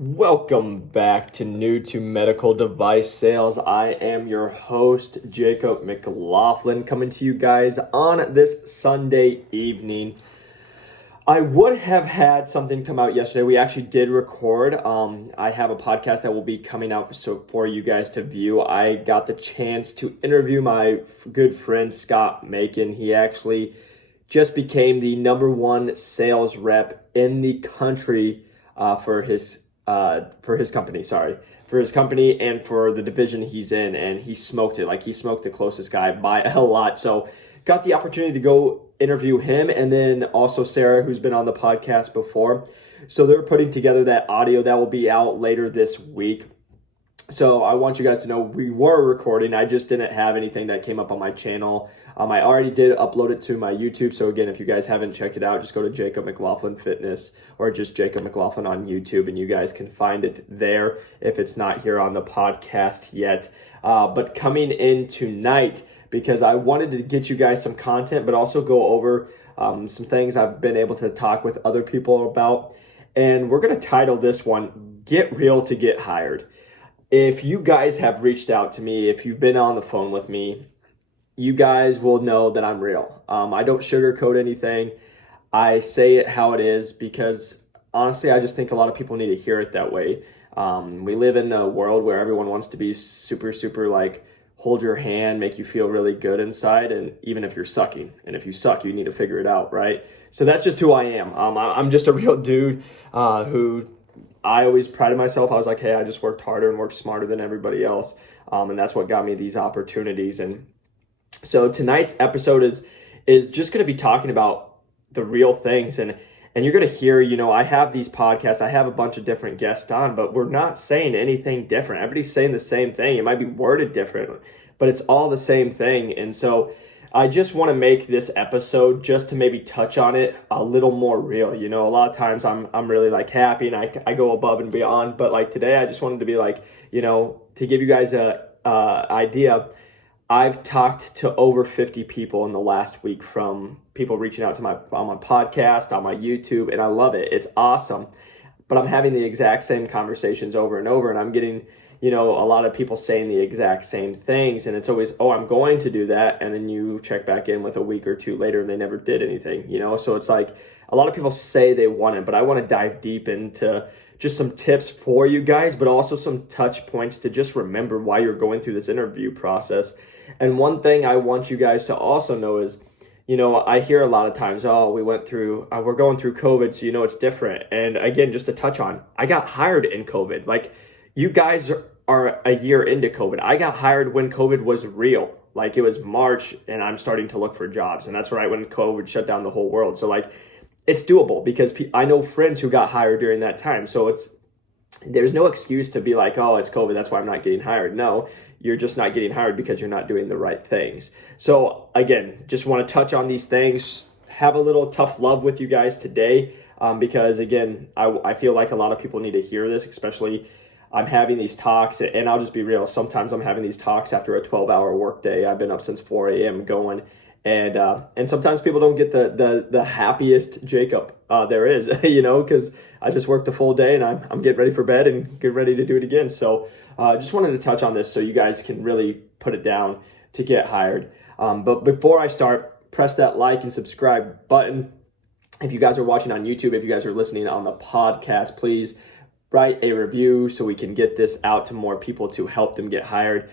Welcome back to New to Medical Device Sales. I am your host, Jacob McLaughlin, coming to you guys on this Sunday evening. I would have had something come out yesterday. We actually did record. I have a podcast that will be coming out for you guys to view. I got the chance to interview my good friend, Scott Macon. He actually just became the number one sales rep in the country for his company and for the division he's in, and he smoked it. Like, he smoked the closest guy by a lot. So got the opportunity to go interview him, and then also Sarah, who's been on the podcast before. So they're putting together that audio that will be out later this week. So I want you guys to know we were recording. I just didn't have anything that came up on my channel. I already did upload it to my YouTube. So again, if you guys haven't checked it out, just go to Jacob McLaughlin Fitness or just Jacob McLaughlin on YouTube, and you guys can find it there if it's not here on the podcast yet. But coming in tonight, because I wanted to get you guys some content, but also go over some things I've been able to talk with other people about. And we're going to title this one, Get Real to Get Hired. If you guys have reached out to me, if you've been on the phone with me, you guys will know that I'm real. I don't sugarcoat anything. I say it how it is because honestly, I just think a lot of people need to hear it that way. We live in a world where everyone wants to be super, super like hold your hand, make you feel really good inside, and even if you're sucking. And if you suck, you need to figure it out, right? So that's just who I am. I'm just a real dude who I always prided myself. I was like, hey, I just worked harder and worked smarter than everybody else. And that's what got me these opportunities. And so tonight's episode is just going to be talking about the real things. And you're going to hear, I have these podcasts. I have a bunch of different guests on, but we're not saying anything different. Everybody's saying the same thing. It might be worded different, but it's all the same thing. And so I just want to make this episode just to maybe touch on it a little more real. A lot of times I'm really like happy and I go above and beyond, but like today I just wanted to be like, to give you guys a idea. I've talked to over 50 people in the last week, from people reaching out to on my podcast, on my YouTube, and I love it. It's awesome. But I'm having the exact same conversations over and over, and I'm getting a lot of people saying the exact same things, and it's always, oh, I'm going to do that, and then you check back in with a week or two later and they never did anything, so it's like a lot of people say they want it, but I want to dive deep into just some tips for you guys, but also some touch points to just remember why you're going through this interview process. And one thing I want you guys to also know is, I hear a lot of times, oh, we're going through COVID, so it's different. And again, just to touch on, I got hired in COVID. Like, you guys are a year into COVID. I got hired when COVID was real. Like, it was March and I'm starting to look for jobs. And that's right when COVID shut down the whole world. So like, it's doable because I know friends who got hired during that time. So there's no excuse to be like, oh, it's COVID, that's why I'm not getting hired. No, you're just not getting hired because you're not doing the right things. So again, just want to touch on these things, have a little tough love with you guys today because again, I feel like a lot of people need to hear this, especially I'm having these talks, and I'll just be real. Sometimes I'm having these talks after a 12-hour workday. I've been up since 4 a.m. going, and sometimes people don't get the happiest Jacob there is, because I just worked a full day and I'm getting ready for bed and get ready to do it again. So just wanted to touch on this so you guys can really put it down to get hired. But before I start, press that like and subscribe button. If you guys are watching on YouTube, if you guys are listening on the podcast, please write a review so we can get this out to more people to help them get hired.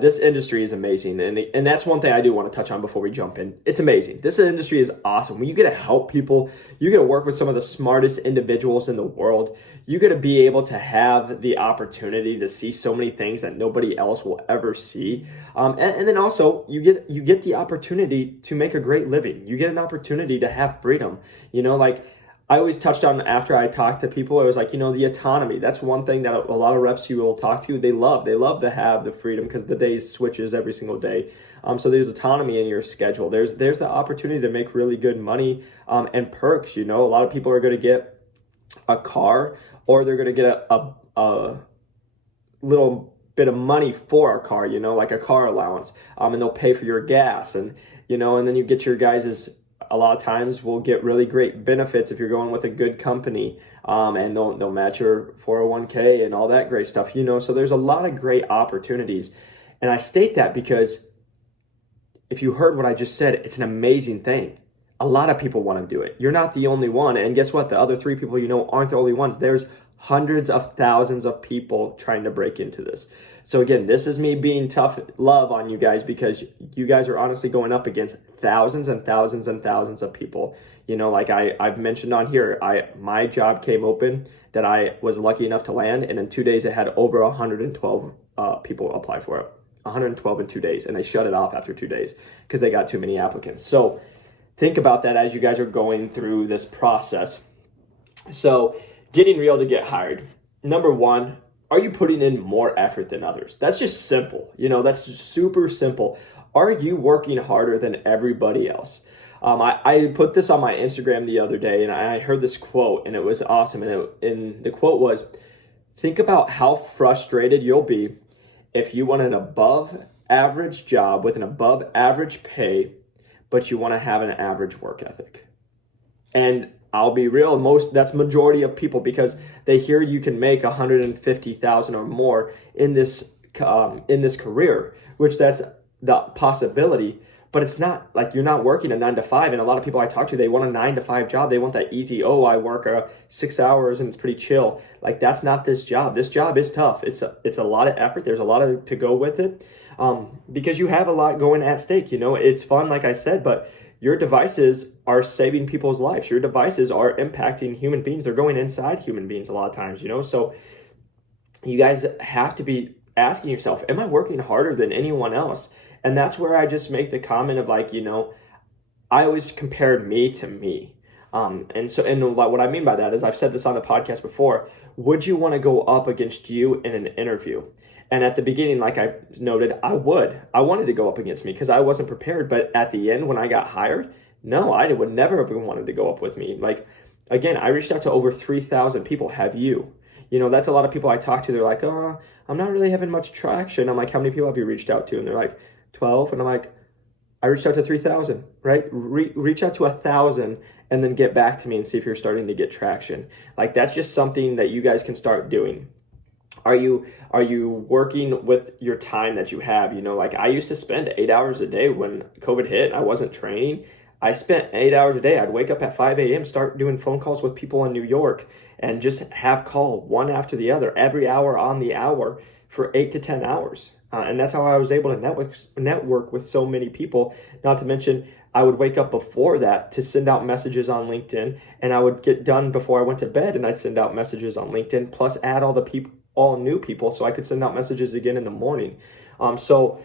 This industry is amazing, and that's one thing I do want to touch on before we jump in. It's amazing. This industry is awesome. When you get to help people, you get to work with some of the smartest individuals in the world. You get to be able to have the opportunity to see so many things that nobody else will ever see, and then also you get the opportunity to make a great living. You get an opportunity to have freedom. Like I always touched on after I talked to people, it was like, the autonomy. That's one thing that a lot of reps you will talk to, they love. They love to have the freedom because the day switches every single day. So there's autonomy in your schedule. There's the opportunity to make really good money and perks. A lot of people are going to get a car, or they're going to get a little bit of money for a car, like a car allowance, and they'll pay for your gas, and then you get your guys's a lot of times will get really great benefits if you're going with a good company, and they'll match your 401k and all that great stuff, so there's a lot of great opportunities. And I state that because if you heard what I just said, it's an amazing thing. A lot of people want to do it. You're not the only one. And guess what? The other 3 people aren't the only ones. There's hundreds of thousands of people trying to break into this. So again, this is me being tough love on you guys, because you guys are honestly going up against thousands and thousands and thousands of people. Like I've mentioned on here, my job came open that I was lucky enough to land, and in 2 days it had over 112 people apply for it. 112 in 2 days, and they shut it off after 2 days because they got too many applicants. So think about that as you guys are going through this process. So getting real to get hired. Number 1, are you putting in more effort than others? That's just simple. That's just super simple. Are you working harder than everybody else? I put this on my Instagram the other day, and I heard this quote, and it was awesome. And the quote was, think about how frustrated you'll be if you want an above average job with an above average pay, but you want to have an average work ethic. And I'll be real, that's majority of people, because they hear you can make $150,000 or more in this career, which that's the possibility. But it's not like you're not working a 9 to 5. And a lot of people I talk to, they want a 9 to 5 job. They want that easy, I work 6 hours and it's pretty chill. Like, that's not this job. This job is tough. It's a lot of effort. There's a lot to go with it, because you have a lot going at stake. It's fun, like I said, but your devices are saving people's lives. Your devices are impacting human beings. They're going inside human beings a lot of times, So you guys have to be asking yourself, am I working harder than anyone else? And that's where I just make the comment of like, I always compared me to me. And what I mean by that is, I've said this on the podcast before, would you want to go up against you in an interview? And at the beginning, like I noted, I wanted to go up against me because I wasn't prepared. But at the end, when I got hired, no, I would never have wanted to go up with me. Like, again, I reached out to over 3,000 people. Have you? That's a lot of people I talk to. They're like, I'm not really having much traction. I'm like, how many people have you reached out to? And they're like, 12. And I'm like, I reached out to 3,000, right? Reach out to 1,000 and then get back to me and see if you're starting to get traction. Like, that's just something that you guys can start doing. Are you working with your time that you have? Like, I used to spend 8 hours a day when COVID hit. I wasn't training. I spent 8 hours a day. I'd wake up at 5 a.m., start doing phone calls with people in New York, and just have call one after the other, every hour on the hour for 8 to 10 hours. And that's how I was able to network with so many people. Not to mention, I would wake up before that to send out messages on LinkedIn, and I would get done before I went to bed, and I'd send out messages on LinkedIn, plus add all new people, so I could send out messages again in the morning. So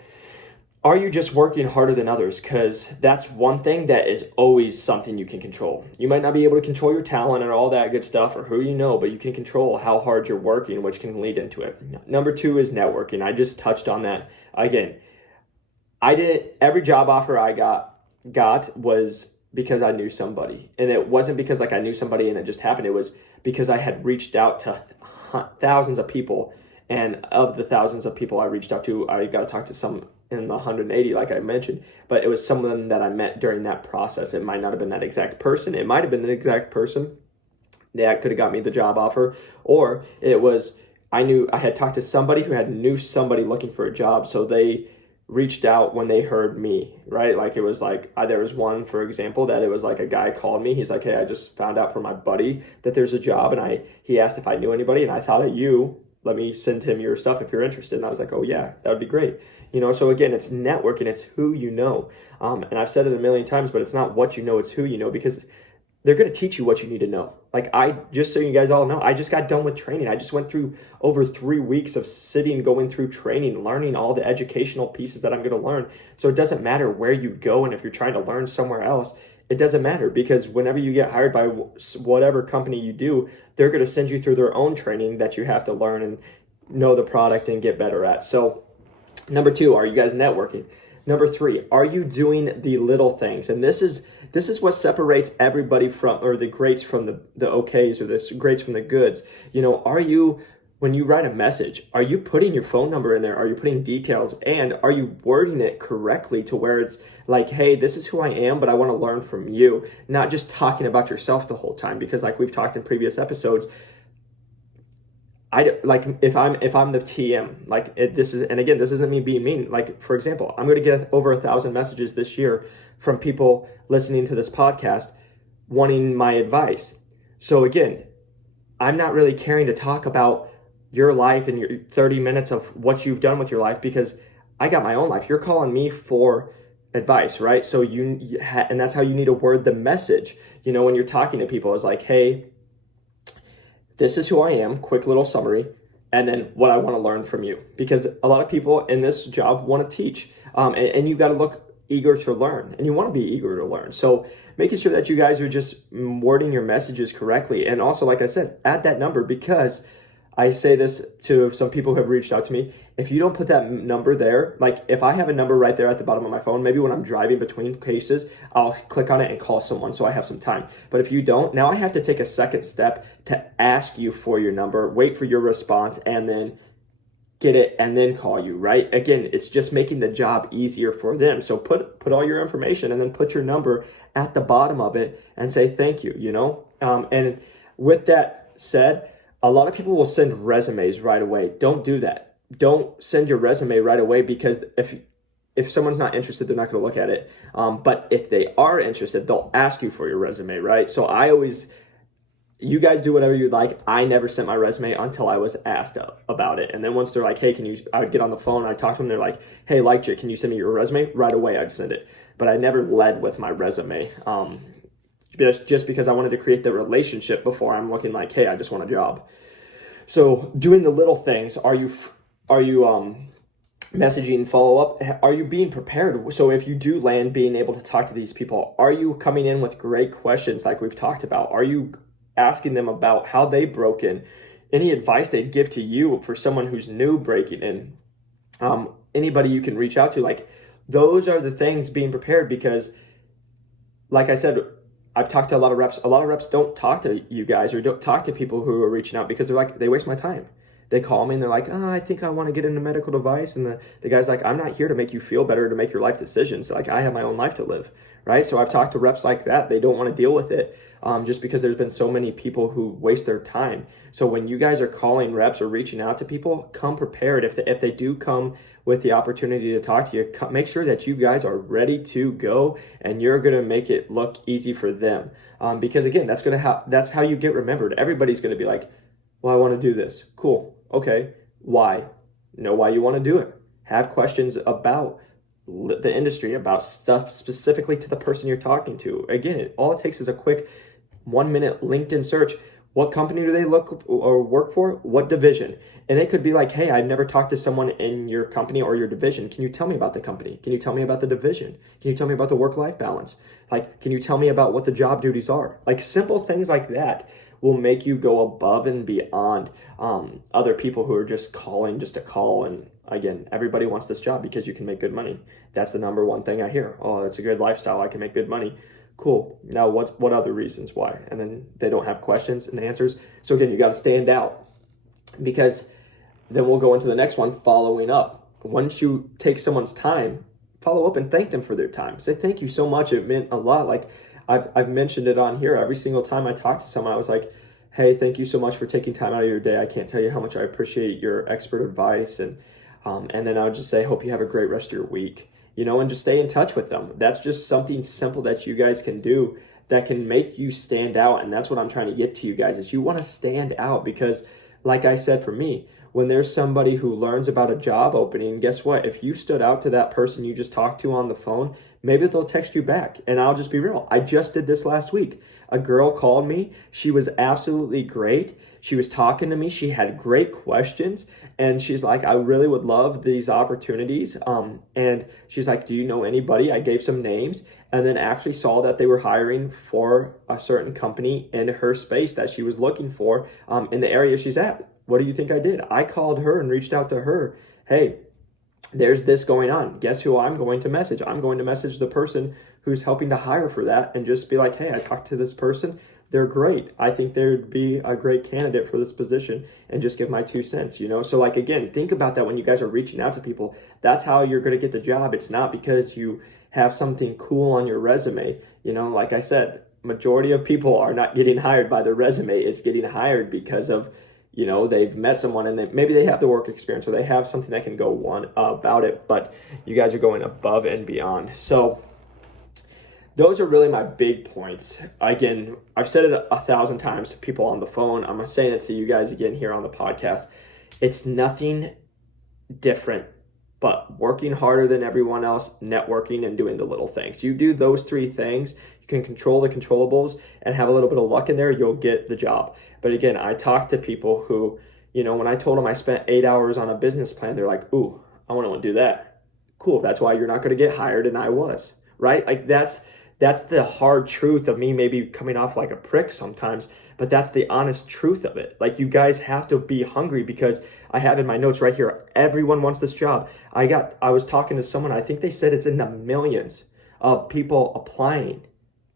are you just working harder than others? Because that's one thing that is always something you can control. You might not be able to control your talent and all that good stuff, or who but you can control how hard you're working, which can lead into it. Number 2 is networking. I just touched on that. Again, every job offer I got was because I knew somebody. And it wasn't because like I knew somebody and it just happened. It was because I had reached out to thousands of people. And of the thousands of people I reached out to, I got to talk to some in the 180, like I mentioned, but it was someone that I met during that process. It might not have been that exact person. It might have been the exact person that could have got me the job offer, or it was, I had talked to somebody who knew somebody looking for a job. So they reached out when they heard me, right? Like, it was like, there was one, for example, that it was like a guy called me. He's like, hey, I just found out from my buddy that there's a job. And he asked if I knew anybody, and I thought of you. Let me send him your stuff if you're interested. And I was like, oh yeah, that would be great. So again, it's networking, it's who you know. And I've said it a million times, but it's not what you know, it's who you know, because they're going to teach you what you need to know. Like, just so you guys all know, I just got done with training. I just went through over 3 weeks of going through training, learning all the educational pieces that I'm going to learn. So it doesn't matter where you go. And if you're trying to learn somewhere else, it doesn't matter, because whenever you get hired by whatever company you do, they're going to send you through their own training that you have to learn and know the product and get better at. So number 2, are you guys networking? Number 3, are you doing the little things? And this is what separates everybody from, or the greats from the okays, or the greats from the goods. Are you when you write a message, are you putting your phone number in there? Are you putting details? And are you wording it correctly to where it's like, hey, this is who I am, but I want to learn from you, not just talking about yourself the whole time? Because like we've talked in previous episodes, if I'm the TM, this is, and again, this isn't me being mean. Like, for example, I'm going to get over 1,000 messages this year from people listening to this podcast wanting my advice. So again, I'm not really caring to talk about your life and your 30 minutes of what you've done with your life, because I got my own life. You're calling me for advice, right? So and that's how you need to word the message. When you're talking to people, it's like, hey, this is who I am, quick little summary, and then what I want to learn from you. Because a lot of people in this job want to teach, and you got to look eager to learn, and you want to be eager to learn. So making sure that you guys are just wording your messages correctly. And also, like I said, add that number, because I say this to some people who have reached out to me. If you don't put that number there, like if I have a number right there at the bottom of my phone, maybe when I'm driving between cases, I'll click on it and call someone so I have some time. But if you don't, now I have to take a second step to ask you for your number, wait for your response, and then get it and then call you, right? Again, it's just making the job easier for them. So put all your information and then put your number at the bottom of it and say thank you, And with that said, a lot of people will send resumes right away. Don't do that. Don't send your resume right away, because if someone's not interested, they're not going to look at it. But if they are interested, they'll ask you for your resume, right? So you guys do whatever you'd like. I never sent my resume until I was asked about it. And then once they're like, hey, I would get on the phone, I'd talk to them, they're like, hey, LikeJay, can you send me your resume? Right away, I'd send it. But I never led with my resume. Just because I wanted to create the relationship before I'm looking like, hey, I just want a job. So doing the little things, are you messaging follow-up? Are you being prepared? So if you do land being able to talk to these people, are you coming in with great questions like we've talked about? Are you asking them about how they broke in? Any advice they'd give to you for someone who's new breaking in? Anybody you can reach out to, like those are the things, being prepared, because like I said, I've talked to a lot of reps. A lot of reps don't talk to you guys or don't talk to people who are reaching out, because they're like, they waste my time. They call me and they're like, I think I want to get into medical device. And the guy's like, I'm not here to make you feel better, to make your life decisions. Like, I have my own life to live, right? So I've talked to reps like that. They don't want to deal with it just because there's been so many people who waste their time. So when you guys are calling reps or reaching out to people, come prepared. If they do come with the opportunity to talk to you, make sure that you guys are ready to go and you're going to make it look easy for them. Because again, that's how you get remembered. Everybody's going to be like, well, I want to do this. Cool. Okay. Why? Know why you want to do it. Have questions about the industry, about stuff specifically to the person you're talking to. Again, all it takes is a quick 1-minute LinkedIn search. What company do they look or work for? What division? And it could be like, hey, I've never talked to someone in your company or your division. Can you tell me about the company? Can you tell me about the division? Can you tell me about the work-life balance? Like, can you tell me about what the job duties are? Like, simple things like that will make you go above and beyond other people who are just calling just to call. And again, everybody wants this job because you can make good money. That's the number one thing I hear. Oh, it's a good lifestyle. I can make good money. Cool. Now what other reasons why? And then they don't have questions and answers. So again, you got to stand out, because then we'll go into the next one, following up. Once you take someone's time, follow up and thank them for their time. Say thank you so much. It meant a lot. Like I've mentioned it on here. Every single time I talk to someone, I was like, hey, thank you so much for taking time out of your day. I can't tell you how much I appreciate your expert advice. And then I would just say, hope you have a great rest of your week. And just stay in touch with them. That's just something simple that you guys can do that can make you stand out. And that's what I'm trying to get to you guys, is you want to stand out, because like I said, for me, when there's somebody who learns about a job opening, guess what? If you stood out to that person you just talked to on the phone, maybe they'll text you back. And I'll just be real. I just did this last week. A girl called me. She was absolutely great. She was talking to me. She had great questions. And she's like, I really would love these opportunities. And she's like, do you know anybody? I gave some names, and then actually saw that they were hiring for a certain company in her space that she was looking for in the area she's at. What do you think I did? I called her and reached out to her. Hey, there's this going on. Guess who I'm going to message? I'm going to message the person who's helping to hire for that and just be like, hey, I talked to this person. They're great. I think they'd be a great candidate for this position, and just give my 2 cents, So like, again, think about that when you guys are reaching out to people. That's how you're going to get the job. It's not because you have something cool on your resume. Like I said, majority of people are not getting hired by their resume. It's getting hired because of, they've met someone and maybe they have the work experience or they have something that can go on about it, but you guys are going above and beyond. So those are really my big points. Again, I've said it 1,000 times to people on the phone. I'm saying it to you guys again here on the podcast. It's nothing different but working harder than everyone else, networking, and doing the little things. You do those 3 things, you can control the controllables and have a little bit of luck in there, you'll get the job. But again, I talk to people who, when I told them I spent 8 hours on a business plan, they're like, ooh, I want to do that. Cool, that's why you're not going to get hired, and I was, right? Like that's the hard truth of me maybe coming off like a prick sometimes, but that's the honest truth of it. Like, you guys have to be hungry, because I have in my notes right here, everyone wants this job. I was talking to someone, I think they said it's in the millions of people applying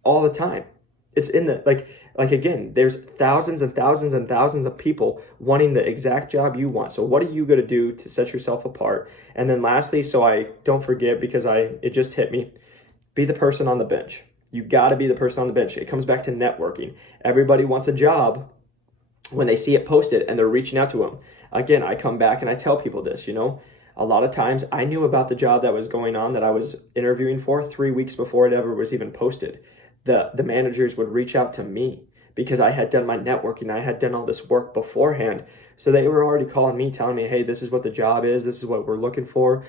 all the time. It's in the, like again, there's thousands and thousands and thousands of people wanting the exact job you want. So what are you going to do to set yourself apart? And then lastly, so I don't forget, because it just hit me, be the person on the bench. You got to be the person on the bench. It comes back to networking. Everybody wants a job when they see it posted and they're reaching out to them. Again, I come back and I tell people this, a lot of times I knew about the job that was going on that I was interviewing for 3 weeks before it ever was even posted. The managers would reach out to me because I had done my networking. I had done all this work beforehand. So they were already calling me, telling me, hey, this is what the job is. This is what we're looking for.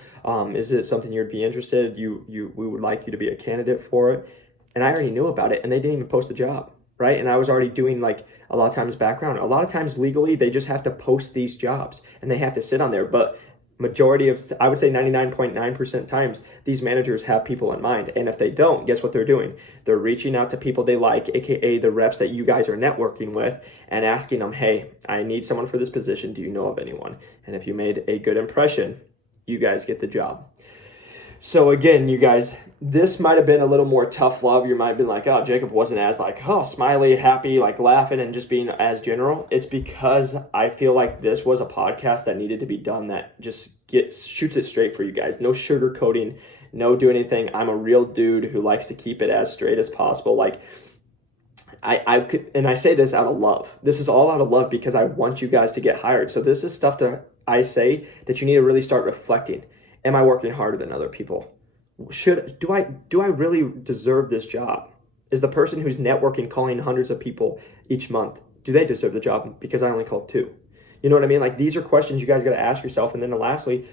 Is it something you'd be interested? We would like you to be a candidate for it. And I already knew about it, and they didn't even post the job, right? And I was already doing, like, a lot of times background. A lot of times legally, they just have to post these jobs and they have to sit on there. But majority of, I would say 99.9% times, these managers have people in mind. And if they don't, guess what they're doing? They're reaching out to people they like, aka the reps that you guys are networking with, and asking them, hey, I need someone for this position. Do you know of anyone? And if you made a good impression, you guys get the job. So again, you guys, this might have been a little more tough love. You might have been like, oh, Jacob wasn't as smiley, happy, laughing and just being as general. It's because I feel like this was a podcast that needed to be done that just shoots it straight for you guys. No sugarcoating, no do anything. I'm a real dude who likes to keep it as straight as possible. I could, and I say this out of love. This is all out of love because I want you guys to get hired. So this is stuff I say that you need to really start reflecting. Am I working harder than other people? Do I really deserve this job? Is the person who's networking, calling hundreds of people each month, do they deserve the job because I only called 2? You know what I mean? These are questions you guys got to ask yourself. And then lastly,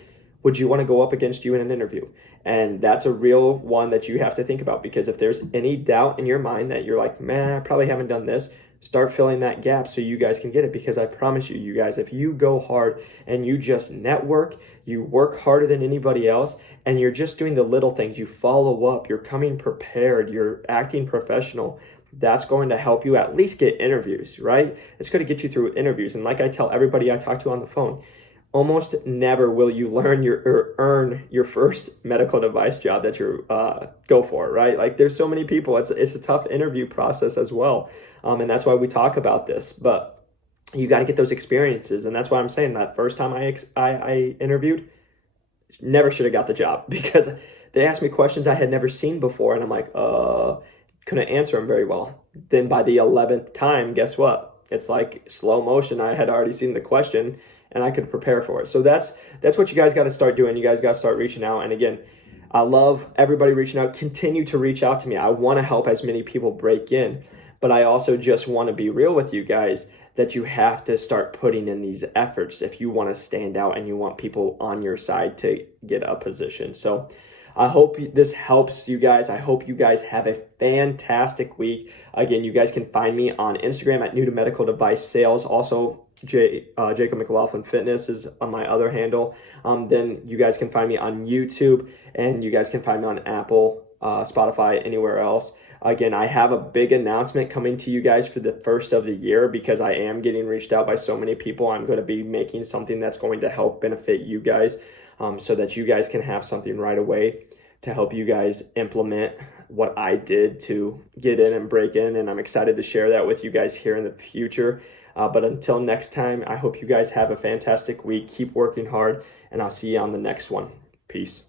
would you want to go up against you in an interview? And that's a real one that you have to think about, because if there's any doubt in your mind that you're like, man, I probably haven't done this, start filling that gap so you guys can get it. Because I promise you guys, if you go hard and you just network, you work harder than anybody else, and you're just doing the little things, you follow up, you're coming prepared, you're acting professional, that's going to help you at least get interviews, right? It's going to get you through interviews. And like I tell everybody I talk to on the phone, almost never will you earn your first medical device job that you go for, right? There's so many people. It's a tough interview process as well, and that's why we talk about this. But you got to get those experiences, and that's why I'm saying that first time I interviewed, never should have got the job, because they asked me questions I had never seen before, and I'm like, couldn't answer them very well. Then by the 11th time, guess what? It's like slow motion. I had already seen the question, and I could prepare for it. So that's what you guys got to start doing. You guys got to start reaching out. And again, I love everybody reaching out. Continue to reach out to me. I want to help as many people break in, but I also just want to be real with you guys that you have to start putting in these efforts if you want to stand out and you want people on your side to get a position. So I hope this helps you guys. I hope you guys have a fantastic week. Again, you guys can find me on Instagram at New to Medical Device Sales. Also, Jacob McLaughlin Fitness is on my other handle. Then you guys can find me on YouTube, and you guys can find me on Apple, Spotify, anywhere else. Again, I have a big announcement coming to you guys for the first of the year, because I am getting reached out by so many people. I'm going to be making something that's going to help benefit you guys, so that you guys can have something right away to help you guys implement what I did to get in and break in, and I'm excited to share that with you guys here in the future. But until next time, I hope you guys have a fantastic week. Keep working hard, and I'll see you on the next one. Peace.